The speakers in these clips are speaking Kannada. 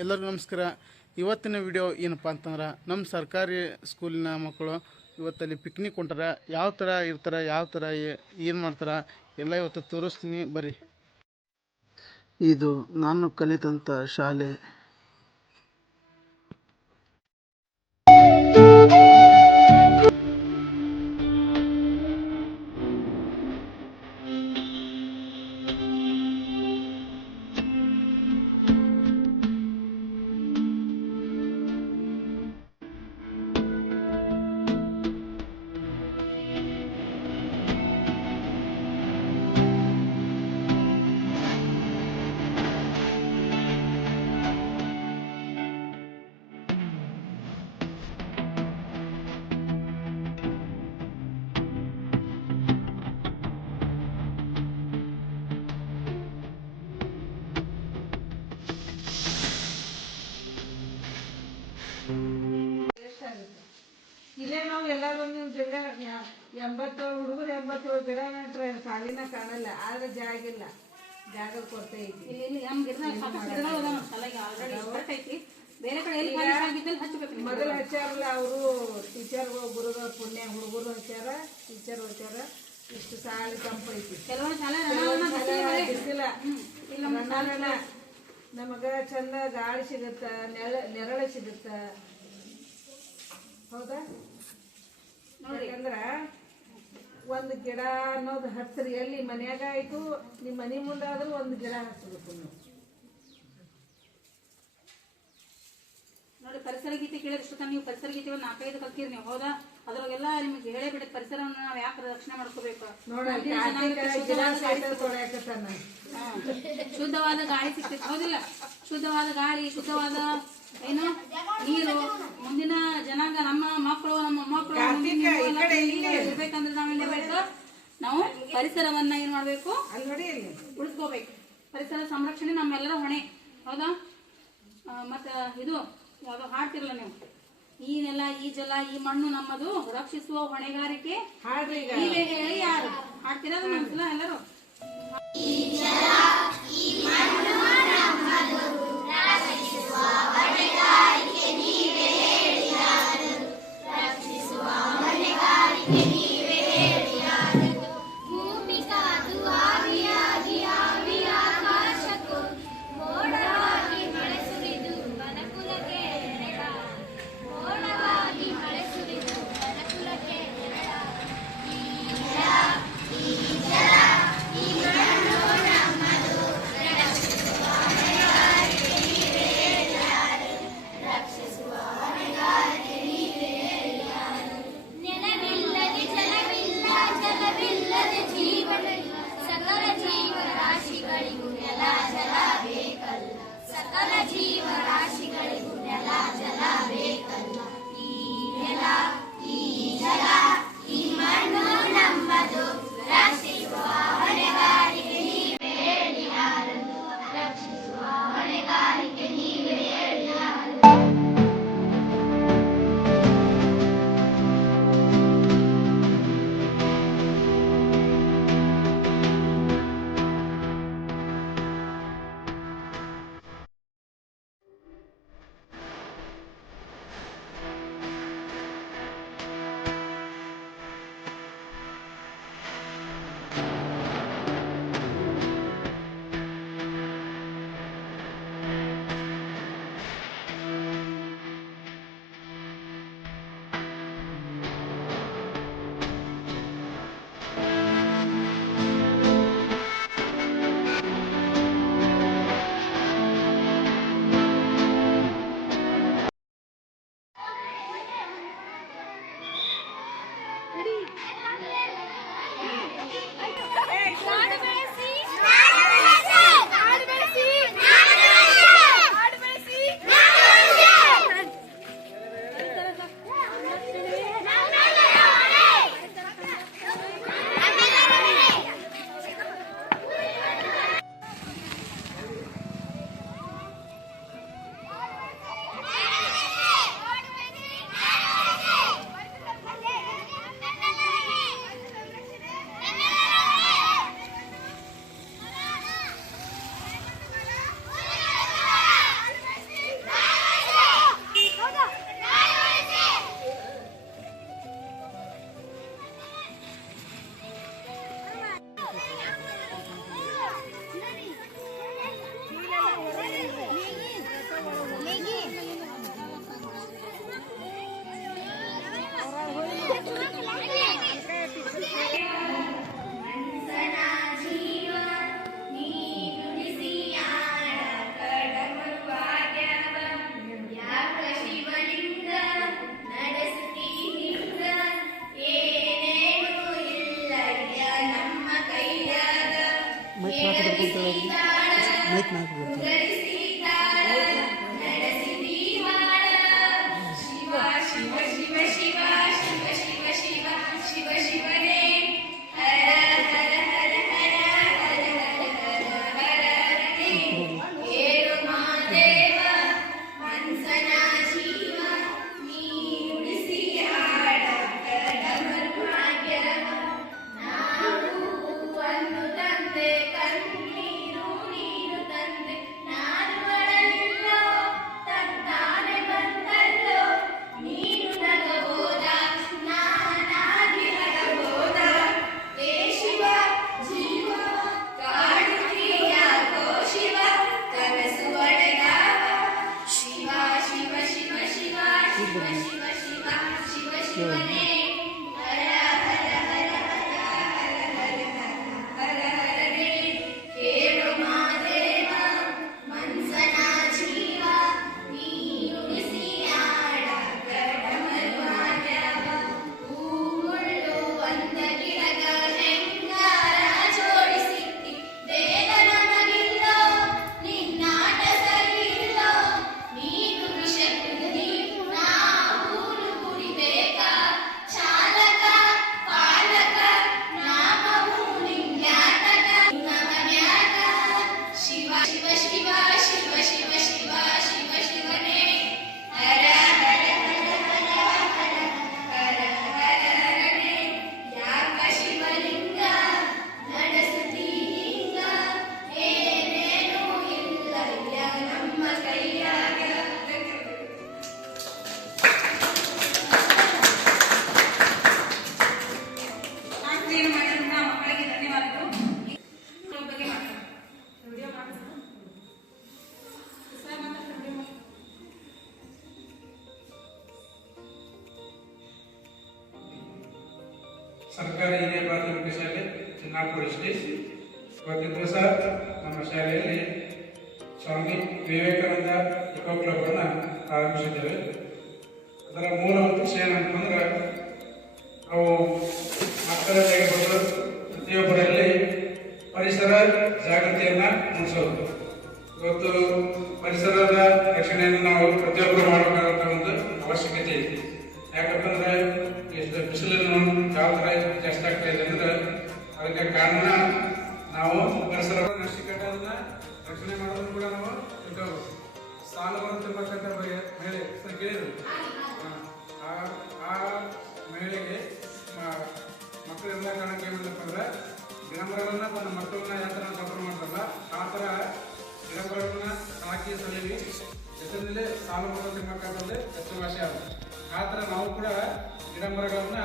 ಎಲ್ಲರಿಗೂ ನಮಸ್ಕಾರ. ಇವತ್ತಿನ ವಿಡಿಯೋ ಏನಪ್ಪ ಅಂತಂದ್ರೆ ನಮ್ಮ ಸರ್ಕಾರಿ ಸ್ಕೂಲಿನ ಮಕ್ಕಳು ಇವತ್ತಲ್ಲಿ ಪಿಕ್ನಿಕ್ ಹೊಂಟಾರ. ಯಾವ ಥರ ಇರ್ತಾರೆ, ಯಾವ ಥರ ಏನು ಮಾಡ್ತಾರೆ, ಎಲ್ಲ ಇವತ್ತು ತೋರಿಸ್ತೀನಿ. ಬರ್ರಿ. ಇದು ನಾನು ಕಲಿತಂಥ ಶಾಲೆ. ಎಂಬತ್ತೇಳು ಹುಡುಗರು ಎಂಬತ್ತೇಳು ಗಿಡ ನೆಟ್ರೆ ಸಾಲಿನ ಕಾಣಲ್ಲ ಆದ್ರೆ ಜಾಗ ಇಲ್ಲ. ಜಾಗದ ಕೊರತೆ ಐತಿ. ಇಲ್ಲಿ ಇಲ್ಲಿ ನಮ್ ಗಿಡದಾಗ ಸಾಕಷ್ಟು ಗಿಡಗಳು ಅದಾವ ನಮ್ಮ ಶಾಲೆಗೆ ಆಲ್ರೆಡಿ ಬರ್ತೈತಿ ಬೇರೆ ಕಡೆ ಎಲ್ಲಿ ಖಾಲಿ ಜಾಗ ಇದ್ದಲ್ಲಿ ಹಚ್ಬೇಕು ಮೊದಲು ಹಚ್ಚಾರಲ್ಲ ಅವರು ಟೀಚರ್ಗಳು ಗುರುಗಳ ಪುಣ್ಯ ಹುಡುಗರು ಹಚ್ಚಾರ ಟೀಚರ್ ಹಚ್ಚಾರ ಇಷ್ಟು ಸಾಲ ತಂಪು ಐತಿ. ಕೆಲವೊಂದು ಶಾಲೆ ಬಿಸಿಲ್ಲ ಇಲ್ಲ ನಮಗ ಚಂದ ಗಾಳಿ ಸಿಗುತ್ತ ನೆರಳ ನೆರಳು ಸಿಗುತ್ತ. ಹೌದಾ? ಯಾಕಂದ್ರ ಒಂದ್ ಗಿಡ ಅನ್ನೋದು ಹಚ್ಚ್ರಿ ಎಲ್ಲಿ? ಮನ್ಯಾಗ ಆಯ್ತು. ನಿಮ್ ಮನಿ ಮುಂದಾದ್ರೂ ಒಂದು ಗಿಡ ಹಚ್ಚಬೇಕು ನೀವು. ನೋಡಿ ಪರಿಸರ ಗೀತೆ ಕೇಳಿದಷ್ಟು ನೀವು ಪರಿಸರ ಗೀತೆ ಒಂದು ನಾಲ್ಕೈದು ಕಲ್ತೀರಿ. ನೀವು ಹೌದಾ ಅದ್ರೊಳಗೆಲ್ಲ ನಿಮ್ಗೆ ಹೇಳೇ ಬಿಡಿ. ಪರಿಸರವನ್ನು ನಾವು ಯಾಕೆ ರಕ್ಷಣೆ ಮಾಡ್ಕೋಬೇಕು. ಶುದ್ಧವಾದ ಗಾಳಿ ಸಿಗ್ತೈತೆ ಹೌದಿಲ್ಲ? ಶುದ್ಧವಾದ ಗಾಳಿ ಶುದ್ಧವಾದ ಏನು? ನೀರು ಮುಂದಿನ ಜನಾಂಗ ನಮ್ಮ ಮಕ್ಕಳು ನಮ್ಮ ಮಕ್ಕಳು ಇರ್ಬೇಕಂದ್ರೆ ನಾವೇನ್ ಮಾಡ್ಬೇಕು ನಾವು ಪರಿಸರವನ್ನ ಏನ್ ಮಾಡ್ಬೇಕು? ಉಳಿಸ್ಕೋಬೇಕು. ಪರಿಸರ ಸಂರಕ್ಷಣೆ ನಮ್ಮೆಲ್ಲರ ಹೊಣೆ. ಹೌದಾ? ಮತ್ತ ಇದು ಯಾವ್ದು ಹಾಡ್ತಿರಲ್ಲ ನೀವು? ಈ ನೆಲ ಈ ಜಲ ಈ ಮಣ್ಣು ನಮ್ಮದು ರಕ್ಷಿಸುವ ಹೊಣೆಗಾರಿಕೆ. ಹಾಡ್ರಿ ಈಗ. ನೀವೇ ಹೇಳಿ ಯಾರು? ಹಾಡ್ತಿರೋದು ನಮ್ಗೆ ಎಲ್ಲರೂ? ಸರ್ಕಾರಿ ಹಿರಿಯ ಪ್ರಾಥಮಿಕ ಶಾಲೆ ಚಿನ್ನಾಪುರ ಶ್ರೀಸಿ ಇವತ್ತಿನ ದಿವಸ ನಮ್ಮ ಶಾಲೆಯಲ್ಲಿ ಸ್ವಾಮಿ ವಿವೇಕಾನಂದ ಇಕೋ ಕ್ಲಬ್ ಅನ್ನ ಪ್ರಾರಂಭಿಸಿದ್ದೇವೆ. ಅದರ ಮೂಲ ಉದ್ದೇಶ ಏನಂತಂದ್ರೆ ನಾವು ಮಕ್ಕಳ ಬಂದು ಪ್ರತಿಯೊಬ್ಬರಲ್ಲಿ ಪರಿಸರ ಜಾಗೃತಿಯನ್ನು ಮೂಡಿಸೋದು. ಇವತ್ತು ಪರಿಸರದ ರಕ್ಷಣೆಯನ್ನು ನಾವು ಪ್ರತಿಯೊಬ್ಬರು ಮಾಡಬೇಕಾದಂಥ ಒಂದು ಅವಶ್ಯಕತೆ ಇದೆ. ಯಾಕಂತಂದ್ರೆ ಎಷ್ಟು ಬಿಸಿಲನ್ನು ಯಾವ ಥರ ಜಾಸ್ತಿ ಆಗ್ತಾ ಇದೆ ಅಂದ್ರೆ ಅದಕ್ಕೆ ಕಾರಣ ನಾವು ಪರಿಸರ ನಷ್ಟಕಟ್ಟನ್ನ ರಕ್ಷಣೆ ಮಾಡೋದನ್ನು ಕೂಡ ನಾವು ತಿಳ್ಕೋಬೇಕು ಸಾಲ ಬರುತ್ತಿರ್ತಕ್ಕಂಥ ಬಗೆ- ಮಹಿಳೆ ಸರ್ ಕೇಳಿದ್ರು. ಆ ಮಹಿಳೆಗೆ ಮಕ್ಕಳೆಲ್ಲ ಕಾರಣಕ್ಕೆ ಏನಿಲ್ಲಪ್ಪ ಅಂದ್ರೆ ಗಿಡಮರಗಳನ್ನ ತನ್ನ ಮಕ್ಕಳನ್ನ ಯಾವ ಥರ ಕಂಟ್ರೋಲ್ ಮಾಡ್ತಾರಲ್ಲ, ಆ ಥರ ಗಿಡಮರಗಳನ್ನ ಸಾಕಿ ಸಲೀವಿ ಜೊತೆಯಲ್ಲಿ ಸಾಲ ಬರೋದಿರ್ಬೇಕಂತಂದ್ರೆ ಹೆಚ್ಚು ಭಾಷೆ ಆಗುತ್ತೆ ಆ ಥರ ನಾವು ಕೂಡ ಗಿಡಮರಗಳನ್ನ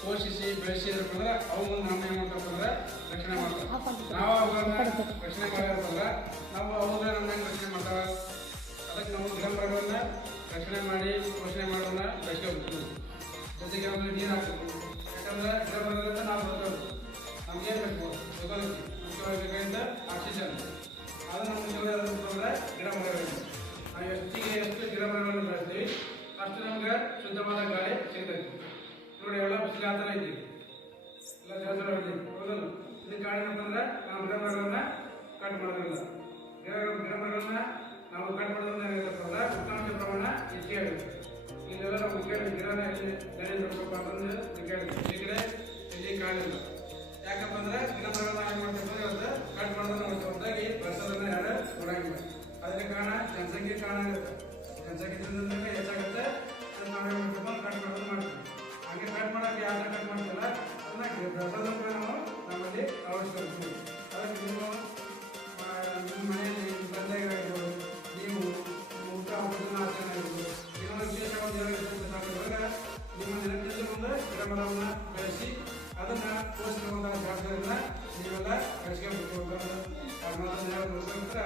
ಪೋಷಿಸಿ ಬೆಳೆಸಿದ್ರಪ್ಪಂದ್ರೆ ಅವು ಮುಂದೆ ನಮ್ಮ ಏನ್ ಮಾಡ್ತಪ್ಪ ಅಂದ್ರೆ ರಕ್ಷಣೆ ಮಾಡ್ತಾರೆ. ನಾವು ಅವುಗಳನ್ನ ರಕ್ಷಣೆ ಮಾಡಿರಪ್ಪಂದ್ರೆ ನಾವು ಅವುಗಳ ನಮ್ಮ ಹೆಂಗೆ ರಕ್ಷಣೆ ಮಾಡ್ತಾವ ಅದಕ್ಕೆ ನಾವು ಗಿಡಮರಗಳನ್ನ ರಕ್ಷಣೆ ಮಾಡಿ ಪೋಷಣೆ ಮಾಡೋಣ ಬೆಳೆಸ್ಕೋಬೇಕು ಜೊತೆಗೆ ಅವ್ರಿಗೆ ನೀರು ಹಾಕಬೇಕು. ಯಾಕಂದ್ರೆ ಗಿಡ ಮರಗಳಿಂದ ನಾವು ಬರ್ತೇವೆ. ನಮ್ಗೆ ಏನ್ ಬೇಕು? ಬದುಕೋದಕ್ಕೆ ಮುಖ್ಯವಾಗಿ ಆಕ್ಸಿಜನ್ ಅದು ನಮ್ಮ ಜೊತೆ ಅಂತಂದ್ರೆ ಗಿಡ ಮರಗಳಿಂದ ನಾವು ಎಷ್ಟಿಗೆ ಎಷ್ಟು ಗಿಡ ಮರಗಳನ್ನು ಬೆಳೆಸ್ತೀವಿ? ಅಷ್ಟು ನಮ್ಗೆ ಶುದ್ಧವಾದ ಗಾಳಿ ಸಿಗ್ತೈತಿ ನೋಡಿ, ಎಲ್ಲ ಬಿಸಿಲು ಆ ಥರ ಐತಿ ಎಲ್ಲ ಐತಿ ಹೌದಲ್ಲ ಅಂತಂದ್ರೆ ನಾವು ಗಿಡ ಮರಗಳನ್ನ ಕಟ್ ಮಾಡೋದಿಲ್ಲ. ಗಿಡ ಗಿಡ ನಾವು ಕಟ್ ಮಾಡೋದ್ರಿಂದ ಏನಾಗುತ್ತೆ ಅಂದ್ರೆ ಉಷ್ಣಾಂಶ ಪ್ರಮಾಣ ಹೆಚ್ಚಿಗೆ ಆಗುತ್ತೆ. ಇಲ್ಲೆಲ್ಲ ನಾವು ಕೇಳಿ ಗಿಡನ ಎಲ್ಲಿ ಈ ಕಡೆ ಇಲ್ಲಿ. ಕಾಣಿಲ್ಲ ಯಾಕಪ್ಪ ಅಂದ್ರೆ, ಗಿಡ ಮರಗಳನ್ನ ಮಾಡ್ತೀವಿ ಇವತ್ತು ಕಟ್ ಮಾಡೋದನ್ನ ಹೊರತಾಗಿ ಬರ್ತದನ್ನ ಯಾರು ಕೊಡಂಗಿಲ್ಲ ಅದಕ್ಕೆ ಕಾರಣ ಜನಸಂಖ್ಯೆ ಕಾರಣ ಹೆಚ್ಚಾಗಿದ್ರಿಂದ ಹೆಚ್ಚಾಗುತ್ತೆ. ನಾವು ಮಾಡ್ಕೊಂಡು ಕಟ್ ಮಾಡೋದು ಮಾಡ್ತೀವಿ. ಹಾಗೆ ಕಟ್ ಮಾಡೋಕ್ಕೆ ಯಾರು ಕಟ್ ಮಾಡ್ತಿಲ್ಲ ಅದನ್ನ ಪ್ರಸಾದ ನಾವು ನಮ್ಮಲ್ಲಿ ಅಳವಡಿಸ್ಕೊಳ್ತೀವಿ ಅದಕ್ಕೆ ನಿಮ್ಮ ನಿಮ್ಮ ಮನೆಯಲ್ಲಿ ತಂದೆಗಳಿರ್ಬೋದು ನೀವು ಊಟ ಹಬ್ಬದ ಆಚರಣೆ ಇರ್ಬೋದು ಇನ್ನೊಂದು ವಿಶೇಷವಾದ ಇರುವಾಗ ನಿಮ್ಮ ನೆನಪಿನ ಮುಂದೆ ಗಿಡಮರವನ್ನು ಬೆಳೆಸಿ, ಅದನ್ನು ಪೋಷಿಸುವಂತಹ ಜವಾಬ್ದಾರಿಯನ್ನು ನೀವೆಲ್ಲ ಕಳಿಸ್ಕೊಳ್ಬೇಕು ಅನ್ನೋದನ್ನ ಹೇಳೋದಕ್ಕೋಸ್ಕರ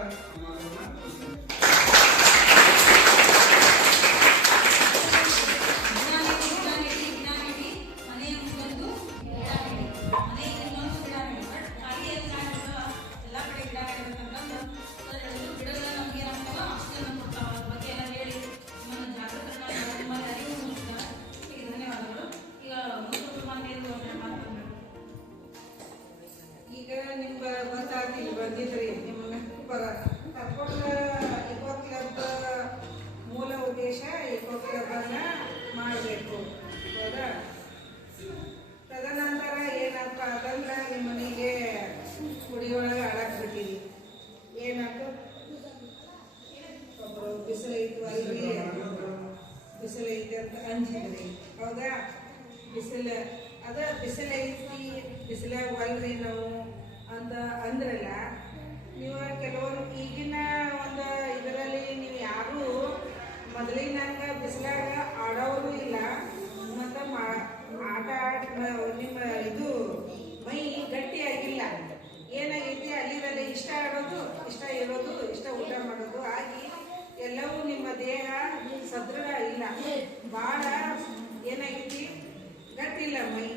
ಇಲ್ಲ ಮೈ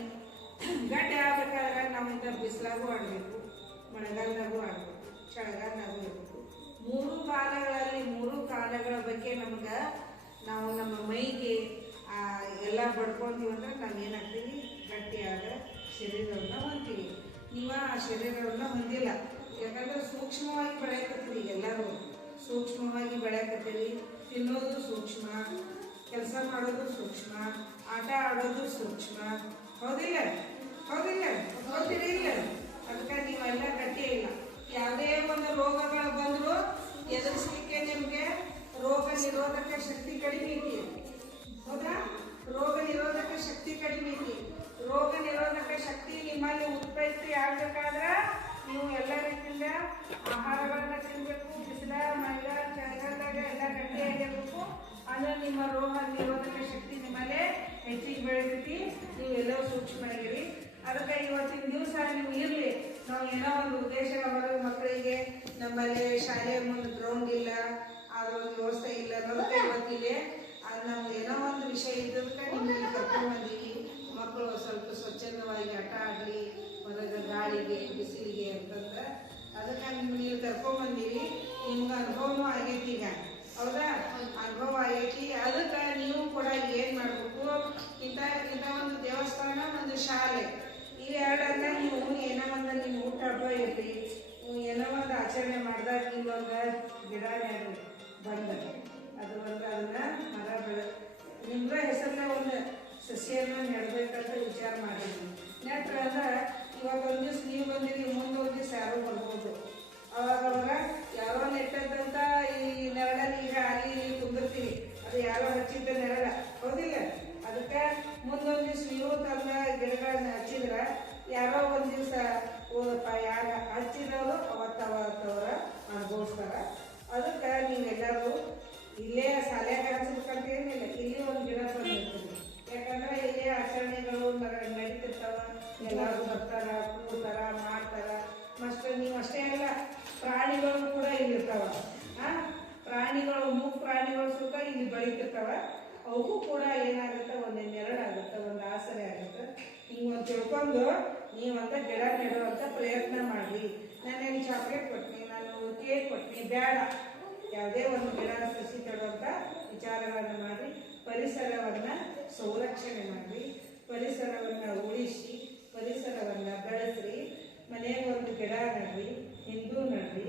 ಗಟ್ಟಿ ಆಗ್ಬೇಕಾದ್ರೆ ನಮ್ಮಿಂದ ಬಿಸಿಲಾಗೂ ಆಡಬೇಕು, ಮಳೆಗಾಲದಾಗೂ ಆಡಬೇಕು, ಚಳಿಗಾಲದಾಗೂ ಇರಬೇಕು. ಮೂರು ಕಾಲಗಳಲ್ಲಿ, ಮೂರು ಕಾಲಗಳ ಬಗ್ಗೆ ನಮ್ಗೆ ನಾವು ನಮ್ಮ ಮೈಗೆ ಎಲ್ಲ ಬಡ್ಕೊಂತೀವಿ ಅಂದ್ರೆ ನಾವು ಗಟ್ಟಿಯಾದ ಶರೀರವನ್ನು ಹೊಂತೀವಿ ನಿಮ್ಮ ಆ ಶರೀರವನ್ನು ಹೊಂದಿಲ್ಲ. ಯಾಕಂದ್ರೆ ಸೂಕ್ಷ್ಮವಾಗಿ ಬೆಳೆಯಕತ್ತೀರಿ ಎಲ್ಲರೂ. ಸೂಕ್ಷ್ಮವಾಗಿ ಬೆಳೆಯಕತ್ತೀರಿ ತಿನ್ನೋದು ಸೂಕ್ಷ್ಮ, ಕೆಲಸ ಮಾಡೋದು ಸೂಕ್ಷ್ಮ ಆಟ ಆಡೋದು ಸೂಕ್ಷ್ಮ. ಹೌದಿಲ್ಲ? ಹೌದಿಲ್ಲ? ಹೌದಿಲ್ಲ ಇಲ್ಲ? ಅದಕ್ಕೆ ನೀವೆಲ್ಲ ಗಟ್ಟಿ ಇಲ್ಲ. ಯಾವುದೇ ಒಂದು ರೋಗಗಳು ಬಂದರೂ ಎದುರಿಸಲಿಕ್ಕೆ ನಿಮಗೆ ರೋಗ ನಿರೋಧಕ ಶಕ್ತಿ ಕಡಿಮೆ ಐತಿ ಹೌದಾ? ರೋಗ ನಿರೋಧಕ ಶಕ್ತಿ ಕಡಿಮೆ ಐತಿ ರೋಗ ನಿರೋಧಕ ಶಕ್ತಿ ನಿಮ್ಮಲ್ಲಿ ಉತ್ಪತ್ತಿ ಆಗ್ಬೇಕಾದ್ರೆ ನೀವು ಎಲ್ಲ ರೀತಿಯಿಂದ ಆಹಾರಗಳನ್ನ ತಿನ್ಬೇಕು ಬಿಸಿಲ ಮಳೆಗಾಲ ಚಳಿಗಾಲದಾಗ ಎಲ್ಲ ಗಟ್ಟಿಯಾಗಿರ್ಬೇಕು ಅಂದ್ರೆ ನಿಮ್ಮ ರೋಗ ನಿರೋಧಕ ಶಕ್ತಿ ನಿಮ್ಮಲ್ಲೇ ಹೆಚ್ಚಿಗೆ ಬೆಳಿತೈತಿ ನೀವು ಆಗಿರಿ ಅದಕ್ಕೆ ಇವತ್ತಿನ ದಿವಸ ನೀವು ಇರಲಿ. ನಾವು ಏನೋ ಒಂದು ಉದ್ದೇಶ ಹೊರಗೆ ಮಕ್ಕಳಿಗೆ. ನಮ್ಮಲ್ಲಿ ಶಾಲೆಯ ಮುಂದೆ ಗ್ರೌಂಡ್ ಇಲ್ಲ ಅದ್ರ ಒಂದು ವ್ಯವಸ್ಥೆ ಇಲ್ಲ ಅನ್ನೋದಕ್ಕೆ ಇವತ್ತಿಲ್ಲಿ ಅದು ನಾವು ಏನೋ ಒಂದು ವಿಷಯ ಇದ್ದಕ್ಕೆ ನಿಮ್ಮಲ್ಲಿ ಕರ್ಕೊಂಡು ಬಂದೀವಿ. ಮಕ್ಕಳು ಸ್ವಲ್ಪ ಸ್ವಚ್ಛಂದವಾಗಿ ಆಟ ಆಡಲಿ ಹೊರಗೆ ಗಾಳಿಗೆ, ಬಿಸಿಲಿಗೆ ಅಂತಂದ್ರೆ ಅದಕ್ಕೆ ನಿಮ್ಮಲ್ಲಿ ಇಲ್ಲಿ ಕರ್ಕೊಂಡ್ಬಂದೀವಿ ನಿಮ್ಗೆ ಅನುಭವನೂ ಆಗೈತಿ ಈಗ. ಹೌದಾ? ಅನುಭವ ಆಗೈತಿ. ಅದಕ್ಕೆ ನೀವು ಕೂಡ ಏನು ಮಾಡಬೇಕು? ಇಂಥ ಇಂಥ ಒಂದು ದೇವಸ್ಥಾನ, ಒಂದು ಶಾಲೆ. ಇವೆರಡನ್ನ ನೀವು ಏನೋ ಒಂದು ನಿಮ್ಮ ಊಟ ಹಬ್ಬ ಇರ್ರಿ ಏನೋ ಒಂದು ಆಚರಣೆ ಮಾಡಿದಾಗ ನಿಮ್ಮೊಂದು ಗಿಡ ನೆಡು ಬಂದ. ಅದು ಒಂದು ಅದನ್ನ ಮರ ಬೆಳೆ ನಿಮ್ಮ ಹೆಸರನ್ನ ಒಂದು ಸಸ್ಯನ ನೆಡಬೇಕಂತ ವಿಚಾರ ಮಾಡಿದ್ವಿ. ನೆಟ್ರ ಅಂದ್ರೆ ಇವಾಗ ಒಂದು ದಿವಸ ನೀವು ಬಂದಿರಿ ಒಂದು ದಿವಸ ಯಾರು ಬರ್ಬೋದು. ಅವಾಗ ಅವಾಗ ಯಾರೋ ನೆಟ್ಟದ್ದಂತ ಈ ನೆರಳಲ್ಲಿ ಈಗ ಅಲ್ಲಿ ಕುಂದಿರ್ತೀವಿ. ಅದು ಯಾರೋ ಹಚ್ಚಿದ್ದ ನೆರಳ. ಹೌದಿಲ್ಲ? ಅದಕ್ಕೆ ಮುಂದೊಂದು ದಿವ್ಸ ನೀವು ತಂದ ಗಿಡಗಳನ್ನ ಹಚ್ಚಿದ್ರ ಯಾರೋ ಒಂದು ದಿವಸ ಓದಪ್ಪ ಯಾರ ಹಚ್ಚಿದವರು ಅವತ್ತು ಅವತ್ತವರ ಅನುಭವಿಸ್ತಾರ. ಅದಕ್ಕೆ ನೀವೆಲ್ಲರೂ ಇಲ್ಲೇ ಶಾಲೆಯಾಗ ಹಚ್ಬೇಕಂತ ಏನಿಲ್ಲ ಇಲ್ಲಿ ಒಂದು ಗಿಡ ಬಂದಿರ್ತೀವಿ ಯಾಕಂದ್ರೆ ಇಲ್ಲೇ ಆಚರಣೆಗಳು ನ- ನಡೀತಿರ್ತಾವ, ಎಲ್ಲರೂ ಬರ್ತಾರ ಕೂಡ್ತಾರ ಮಾಡ್ತಾರ. ಮಸ್ಟ್ ನೀವು ಅಷ್ಟೇ ಅಲ್ಲ, ಪ್ರಾಣಿಗಳು ಕೂಡ ಇಲ್ಲಿರ್ತಾವ. ಪ್ರಾಣಿಗಳು, ಮೂಕ್ ಪ್ರಾಣಿಗಳು ಸುತ್ತ ಇಲ್ಲಿ ಬೆಳೀತಿರ್ತಾವ. ಅವಕ್ಕೂ ಕೂಡ ಏನಾಗುತ್ತೆ ಒಂದು ನೆರಳಾಗುತ್ತೆ ಒಂದು ಆಸರೆ ಹಿಂಗೊಂದು ತಿಳ್ಕೊಂಡು ನೀವಂತ ಗಿಡ ನೆಡುವಂಥ ಪ್ರಯತ್ನ ಮಾಡಿ ನಾನೇನು ಚಾಕ್ಲೇಟ್ ಕೊಟ್ನಿ, ನಾನು ಕೇಕ್ ಕೊಟ್ನಿ ಬೇಡ ಯಾವುದೇ ಒಂದು ಗಿಡ ಸಸಿ ನೆಡುವಂಥ ವಿಚಾರಗಳನ್ನು ಮಾಡಿ ಪರಿಸರವನ್ನು ಸಂರಕ್ಷಣೆ ಮಾಡಿ ಪರಿಸರವನ್ನು ಉಳಿಸಿ, ಪರಿಸರವನ್ನು ಬೆಳೆಸ್ರಿ. ಮನೆಗೆ ಒಂದು ಗಿಡ ನಡ್ರಿ, ಹಿಂದೂ ನಡ್ರಿ.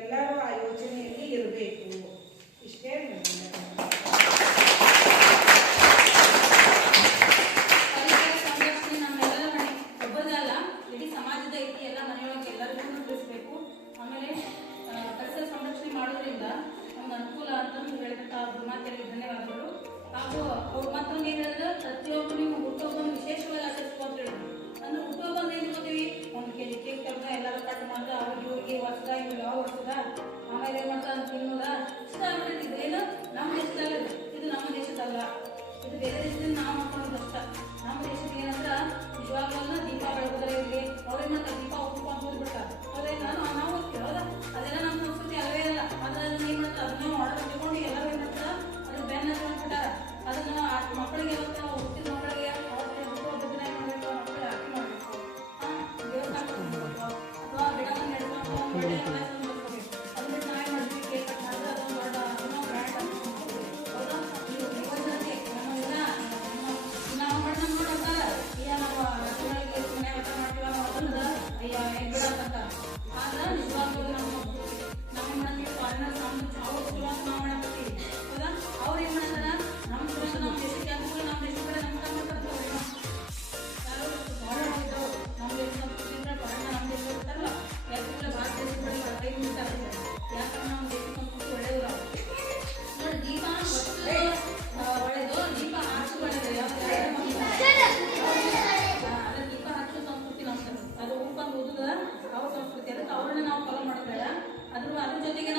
ಎಲ್ಲರೂ ಆ ಯೋಚನೆಯಲ್ಲಿ ಇರಬೇಕು. ಇಷ್ಟೇ ನನ್ನ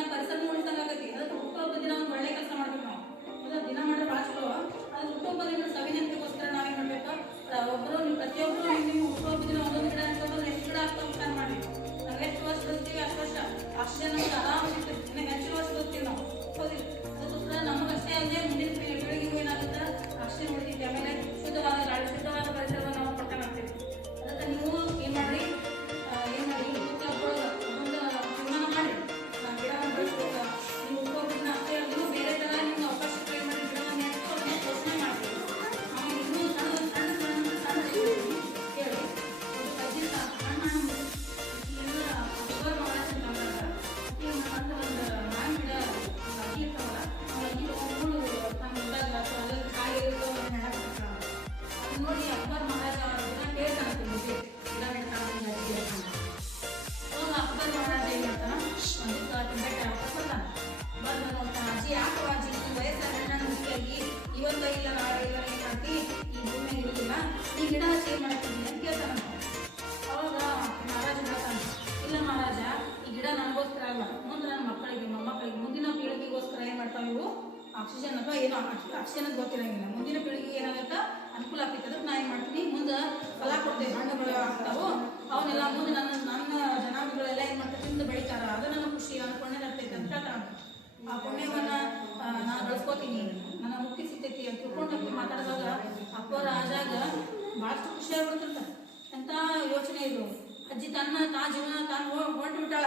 ಅದ್ರ ಮಾತಾಡಿದಾಗ ಅಪ್ಪ ಆದಾಗ ಭಾಳಷ್ಟು ಖುಷಿಯಾಗ್ಬಿಡ್ತಿರ್ತಾರೆ ಎಂಥ ಯೋಚನೆ ಇದು? ಅಜ್ಜಿ ತನ್ನ ತಾ ಜೀವನ ತಾನು ಹೊರಟು ಬಿಟ್ಟಾಳ.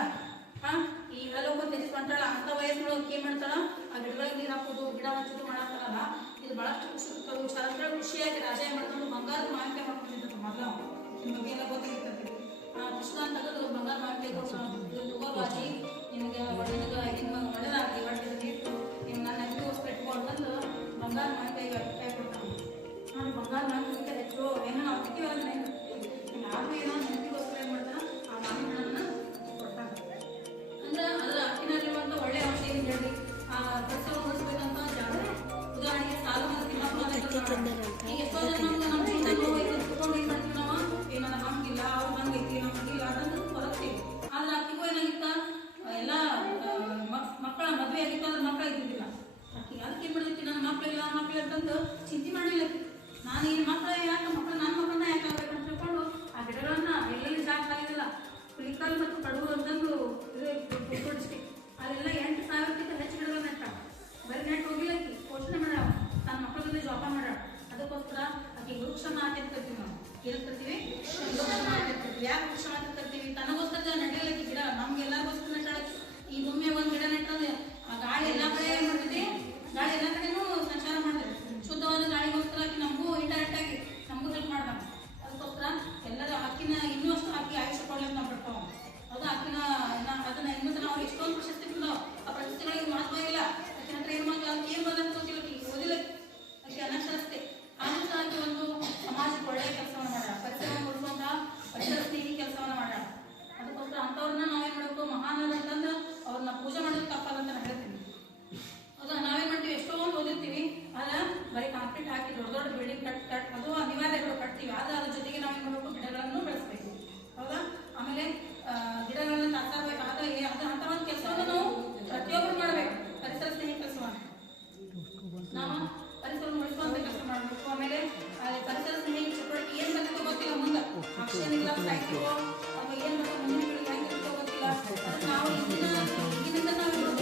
ಹಾಂ, ಈಗೆಲ್ಲ ಹೋಗಿ ತೆಗೆಸ್ಕೊಂತಾಳ ಅಂಥ ವಯಸ್ಸಿನೊಳಗೆ ಏನು ಮಾಡ್ತಾಳ. ಆ ಗಿಡಗಳಿಗೆ ನೀರು ಹಾಕೋದು, ಗಿಡ ಹಚ್ಚೋದು ಮಾಡತ್ತಾರಲ್ಲ ಇದು ಭಾಳಷ್ಟು ಖುಷಿ ವಿಚಾರ ಅಂದ್ರೆ ಖುಷಿಯಾಗಿ ರಾಜ ಏನು ಮಾಡ್ತಾನೆ ಬಂಗಾರದ ಮಾವಿನಕಾಯಿ ಮಗ ನಿಮ್ಮ ನಿಮಗೆ ಎಲ್ಲ ಗೊತ್ತಿರ್ತದೆ ಕೃಷ್ಣ ಅಂತ ಬಂಗಾರ ಮಾವಿನಕಾಯಿ ಕೊಟ್ಟು ತಗೋಬಾಜಿ ನಿಮಗೆ ಒಳ್ಳೆದಾಗ ನಿಮ್ಗೆ ಒಳ್ಳೆದಾಗಲಿ. ಒಳ್ಳೆದಾಗ ಇಟ್ಟು ನಿಮ್ಮ ನನ್ನ ಅಜ್ಜಿ ಹೊಸ್ಪೆಟ್ಕೊಂಡು ಬಂದು ಬಂಗಾರ ಮಾವಿನಕಾಯಿ ನಾನು ಬಂಗಾರ ನಾನು ಹೆಚ್ಚು. ಏನೋ ನಾವು ಏನೋ ಏನು ಮಾಡ್ತಾರ ಆ ಅಂದ್ರೆ ಅದರ ಅಕ್ಕಿನಲ್ಲಿರುವಂಥ ಒಳ್ಳೆಯ ಅಂಶ ಏನು ಆ ಕೆಲಸ ಮುಗಿಸ್ಬೇಕಂತ ಜಾಗ ಉದಾಹರಣೆಗೆ ಸಾಲ ಮರದ ಎಷ್ಟೋ ಜನ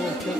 ಓಕೆ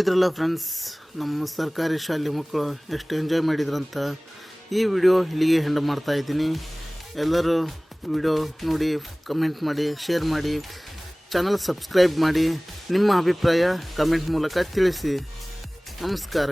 ನೋಡಿದ್ರಲ್ಲ ಫ್ರೆಂಡ್ಸ್ ನಮ್ಮ ಸರ್ಕಾರಿ ಶಾಲೆ ಮಕ್ಕಳು ಎಷ್ಟು ಎಂಜಾಯ್ ಮಾಡಿದ್ರಂತ, ಈ ವಿಡಿಯೋ ಇಲ್ಲಿಗೆ ಹೆಂಡ್ ಮಾಡ್ತಾ ಇದ್ದೀನಿ. ಎಲ್ಲರೂ ವಿಡಿಯೋ ನೋಡಿ ಕಮೆಂಟ್ ಮಾಡಿ ಶೇರ್ ಮಾಡಿ ಚಾನಲ್ ಸಬ್ಸ್ಕ್ರೈಬ್ ಮಾಡಿ, ನಿಮ್ಮ ಅಭಿಪ್ರಾಯ ಕಮೆಂಟ್ ಮೂಲಕ ತಿಳಿಸಿ. ನಮಸ್ಕಾರ.